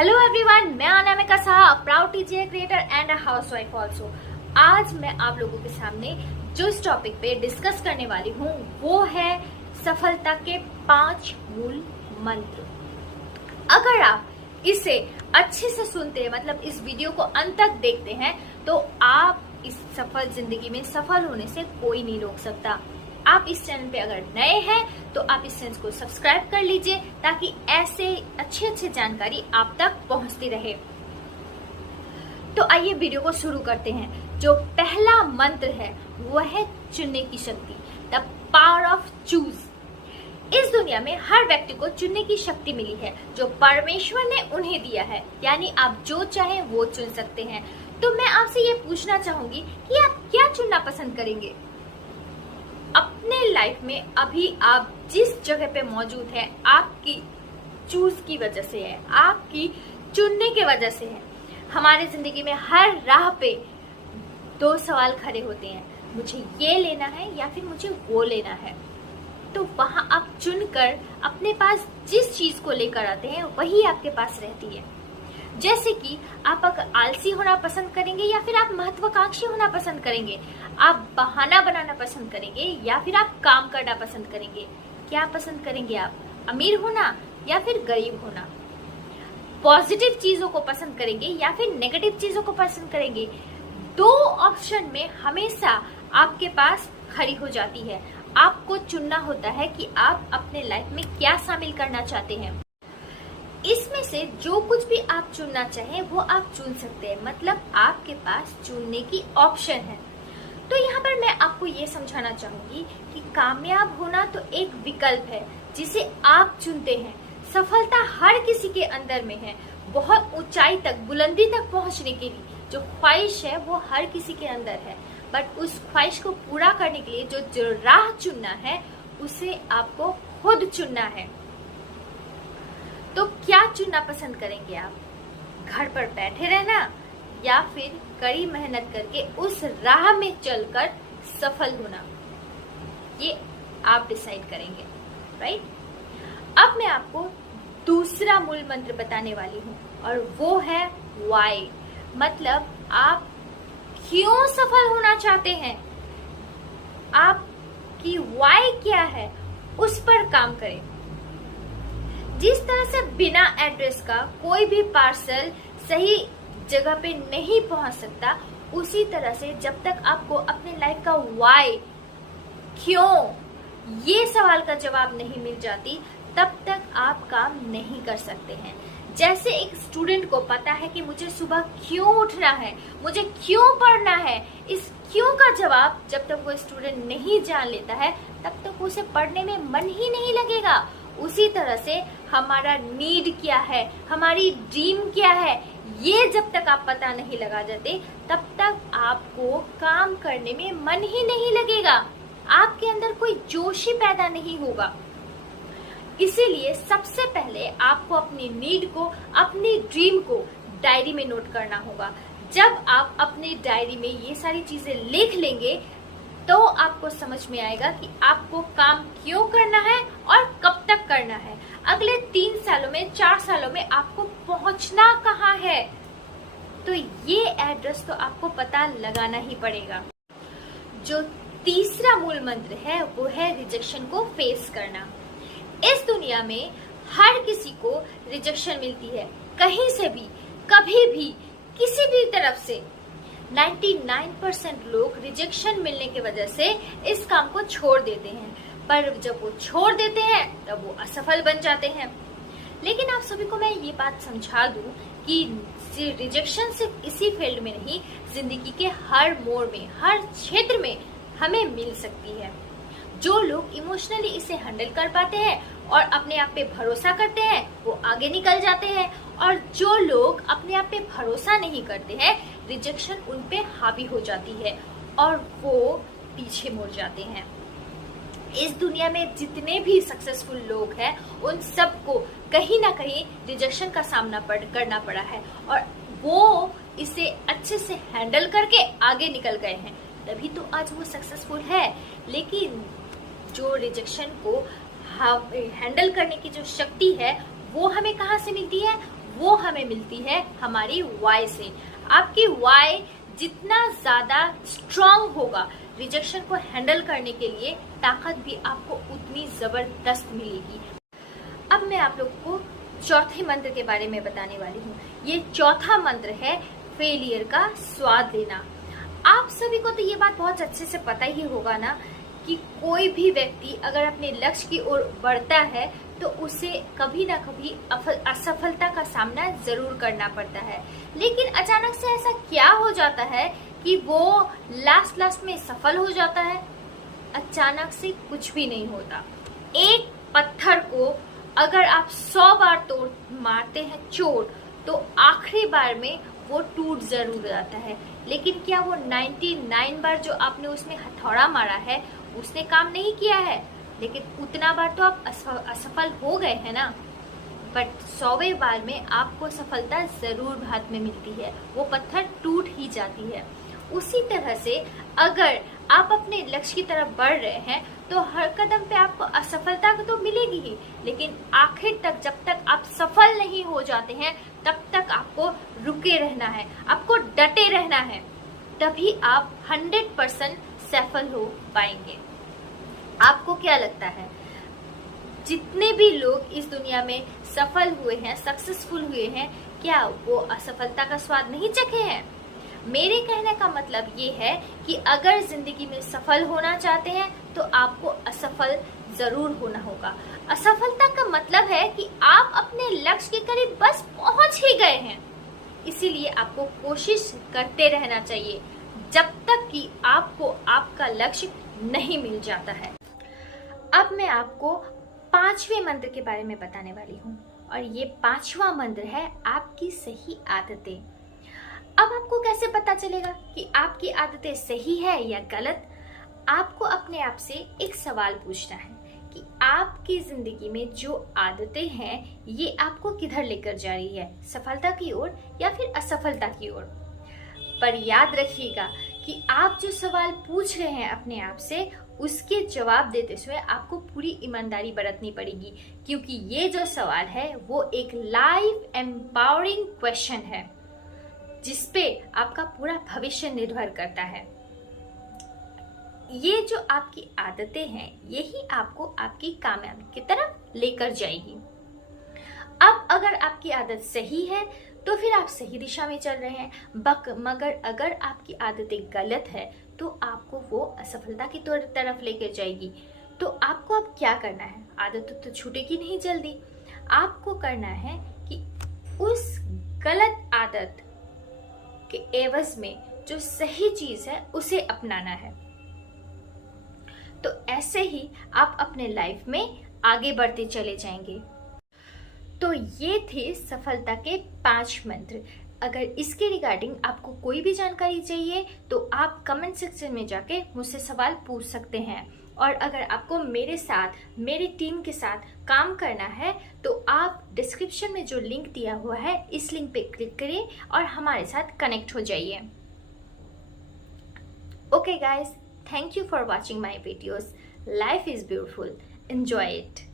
Hello everyone, मैं Anamika Saha, proud teacher, creator and a housewife also. आज मैं आप लोगों के सामने जो इस टॉपिक पे डिस्कस करने वाली हूँ वो है सफलता के 5 मूल मंत्र। अगर आप इसे अच्छे से सुनते हैं, मतलब इस वीडियो को अंत तक देखते हैं, तो आप इस सफल जिंदगी में सफल होने से कोई नहीं रोक सकता। आप इस चैनल पे अगर नए हैं तो आप इस चैनल को सब्सक्राइब कर लीजिए ताकि ऐसे अच्छे जानकारी आप तक पहुंचती रहे। तो आइए वीडियो को शुरू करते हैं। जो पहला मंत्र है वह है चुनने की शक्ति, द पावर ऑफ चूज। इस दुनिया में हर व्यक्ति को चुनने की शक्ति मिली है जो परमेश्वर ने उन्हें दिया है, यानी आप जो चाहें वो चुन सकते हैं। तो मैं आपसे ये पूछना चाहूंगी कि आप क्या चुनना पसंद करेंगे अपने लाइफ में। अभी आप जिस जगह पे मौजूद है आपकी चूज की वजह से है, आपकी चुनने की वजह से है। हमारे जिंदगी में हर राह पे 2 सवाल खड़े होते हैं, मुझे ये लेना है या फिर मुझे वो लेना है। तो वहां आप चुनकर अपने पास जिस चीज को लेकर आते हैं वही आपके पास रहती है। जैसे कि आप आलसी होना पसंद करेंगे या फिर आप महत्वाकांक्षी होना पसंद करेंगे, आप बहाना बनाना पसंद करेंगे या फिर आप काम करना पसंद करेंगे। क्या पसंद करेंगे आप, अमीर होना या फिर गरीब होना? पॉजिटिव चीजों को पसंद करेंगे या फिर नेगेटिव चीजों को पसंद करेंगे? 2 ऑप्शन में हमेशा आपके पास खड़ी हो जाती है। आपको चुनना होता है कि आप अपने लाइफ में क्या शामिल करना चाहते हैं। इसमें से जो कुछ भी आप चुनना चाहें वो आप चुन सकते हैं, मतलब आपके पास चुनने की ऑप्शन है। तो यहाँ पर मैं आपको ये समझाना चाहूंगी कि कामयाब होना तो एक विकल्प है जिसे आप चुनते हैं। सफलता हर किसी के अंदर में है। बहुत ऊंचाई तक, बुलंदी तक पहुंचने के लिए जो ख्वाहिश है वो हर किसी के अंदर है, बट उस ख्वाहिश को पूरा करने के लिए जो राह चुनना है उसे आपको खुद चुनना है। तो क्या चुनना पसंद करेंगे आप, घर पर बैठे रहना या फिर कड़ी मेहनत करके उस राह में चलकर सफल होना? ये आप डिसाइड करेंगे, राइट? अब मैं आपको दूसरा मूल मंत्र बताने वाली हूँ और वो है वाई, मतलब आप क्यों सफल होना चाहते हैं, आपकी वाई क्या है, उस पर काम करें। जिस तरह से बिना एड्रेस का कोई भी पार्सल सही जगह पे नहीं पहुंच सकता, उसी तरह से जब तक आपको अपने लाइफ का वाई, क्यों, ये सवाल का जवाब नहीं मिल जाती, तब तक आप काम नहीं कर सकते हैं। जैसे एक स्टूडेंट को पता है कि मुझे सुबह क्यों उठना है, मुझे क्यों पढ़ना है, इस क्यों का जवाब जब तक वो स्टूडेंट नहीं जान लेता है तब तक उसे पढ़ने में मन ही नहीं लगेगा। उसी तरह से हमारा नीड क्या है, हमारी ड्रीम क्या है, ये जब तक आप पता नहीं लगा जाते तब तक आपको काम करने में मन ही नहीं लगेगा, आपके अंदर कोई जोश ही पैदा नहीं होगा। इसीलिए सबसे पहले आपको अपनी नीड को, अपनी ड्रीम को डायरी में नोट करना होगा। जब आप अपनी डायरी में ये सारी चीजें लिख लेंगे तो आपको समझ में आएगा कि आपको काम क्यों करना है और कब तक करना है। अगले 3 सालों में, 4 सालों में आपको पहुंचना कहाँ है, तो ये एड्रेस तो आपको पता लगाना ही पड़ेगा। जो तीसरा मूल मंत्र है वो है रिजेक्शन को फेस करना। इस दुनिया में हर किसी को रिजेक्शन मिलती है, कहीं से भी, कभी भी, किसी भी तरफ से। 99% लोग रिजेक्शन मिलने की वजह से इस काम को छोड़ देते हैं, पर जब वो छोड़ देते हैं तब वो असफल बन जाते हैं। लेकिन आप सभी को मैं ये बात समझा दूं कि रिजेक्शन सिर्फ इसी फील्ड में नहीं, जिंदगी के हर मोड़ में, हर क्षेत्र में हमें मिल सकती है। जो लोग इमोशनली इसे हैंडल कर पाते हैं और अपने आप पे भरोसा करते हैं वो आगे निकल जाते हैं, और जो लोग अपने आप पे भरोसा नहीं करते हैं, रिजेक्शन उन पे हावी हो जाती है और वो पीछे मुड़ जाते हैं। इस दुनिया में जितने भी सक्सेसफुल लोग हैं उन सबको कहीं ना कहीं रिजेक्शन का सामना करना पड़ा है और वो इसे अच्छे से हैंडल करके आगे निकल गए हैं, तभी तो आज वो सक्सेसफुल है। लेकिन जो रिजेक्शन को हैंडल करने की जो शक्ति है वो हमें कहाँ से मिलती है, वो हमें मिलती है हमारी वाई से। आपकी वाई जितना ज्यादा स्ट्रांग होगा रिजेक्शन को हैंडल करने के लिए, ताकत भी आपको उतनी जबरदस्त मिलेगी। अब मैं आप लोगों को चौथे मंत्र के बारे में बताने वाली हूँ। ये चौथा मंत्र है फेलियर का स्वाद लेना। आप सभी को तो ये बात बहुत अच्छे से पता ही होगा ना कि कोई भी व्यक्ति अगर अपने लक्ष्य की ओर बढ़ता है तो उसे कभी ना कभी असफलता का सामना जरूर करना पड़ता है। लेकिन अचानक से ऐसा क्या हो जाता है कि वो लास्ट में सफल हो जाता है? अचानक से कुछ भी नहीं होता। एक पत्थर को अगर आप 100 बार तोड़ मारते हैं चोट, तो आखिरी बार में वो टूट जरूर जाता है। लेकिन क्या वो 99 बार जो आपने उसमें हथौड़ा मारा है उसने काम नहीं किया है? लेकिन उतना बार तो आप असफल हो गए हैं ना। बट 100वें बार में आपको सफलता जरूर हाथ में मिलती है, वो पत्थर टूट ही जाती है। उसी तरह से अगर आप अपने लक्ष्य की तरफ बढ़ रहे हैं तो हर कदम पे आपको असफलता तो मिलेगी ही, लेकिन आखिर तक जब तक आप सफल नहीं हो जाते हैं तब तक आपको रुके रहना है, आपको डटे रहना है, तभी आप 100% सफल हो पाएंगे। आपको क्या लगता है जितने भी लोग इस दुनिया में सफल हुए हैं, सक्सेसफुल हुए हैं, क्या वो असफलता का स्वाद नहीं चखे हैं? मेरे कहने का मतलब ये है कि अगर जिंदगी में सफल होना चाहते हैं तो आपको असफल जरूर होना होगा। असफलता का मतलब है कि आप अपने लक्ष्य के करीब बस पहुंच ही गए हैं, इसीलिए आपको कोशिश करते रहना चाहिए जब तक कि आपको आपका लक्ष्य नहीं मिल जाता है। अब मैं आपको 5वें मंत्र के बारे में बताने वाली हूँ, और ये 5वां मंत्र है आपकी सही आदतें। अब आपको कैसे पता चलेगा कि आपकी आदतें सही है या गलत? आपको अपने आप से एक सवाल पूछना है कि आपकी जिंदगी में जो आदतें हैं ये आपको किधर लेकर जा रही है, सफलता की ओर या फिर असफलता की ओर? पर याद रखिएगा कि आप जो सवाल पूछ रहे हैं अपने आप से, उसके जवाब देते समय आपको पूरी ईमानदारी बरतनी पड़ेगी, क्योंकि ये जो सवाल है वो एक लाइफ एम्पावरिंग क्वेश्चन है जिसपे आपका पूरा भविष्य निर्भर करता है। ये जो आपकी आदतें हैं यही आपको आपकी कामयाबी की तरफ लेकर जाएगी। अब अगर आपकी आदत सही है तो फिर आप सही दिशा में चल रहे हैं, मगर अगर आपकी आदतें गलत है तो आपको वो असफलता की तरफ लेकर जाएगी। तो आपको अब क्या करना है? आदत तो छूटेगी नहीं जल्दी। आपको करना है कि उस गलत आदत के एवज में जो सही चीज है उसे अपनाना है। तो ऐसे ही आप अपने लाइफ में आगे बढ़ते चले जाएंगे। तो ये थे सफलता के 5 मंत्र। अगर इसके रिगार्डिंग आपको कोई भी जानकारी चाहिए तो आप कमेंट सेक्शन में जाके मुझसे सवाल पूछ सकते हैं। और अगर आपको मेरे साथ, मेरी टीम के साथ काम करना है तो आप डिस्क्रिप्शन में जो लिंक दिया हुआ है इस लिंक पे क्लिक करिए और हमारे साथ कनेक्ट हो जाइए। Okay guys, thank you for watching my videos. Life is beautiful, enjoy it.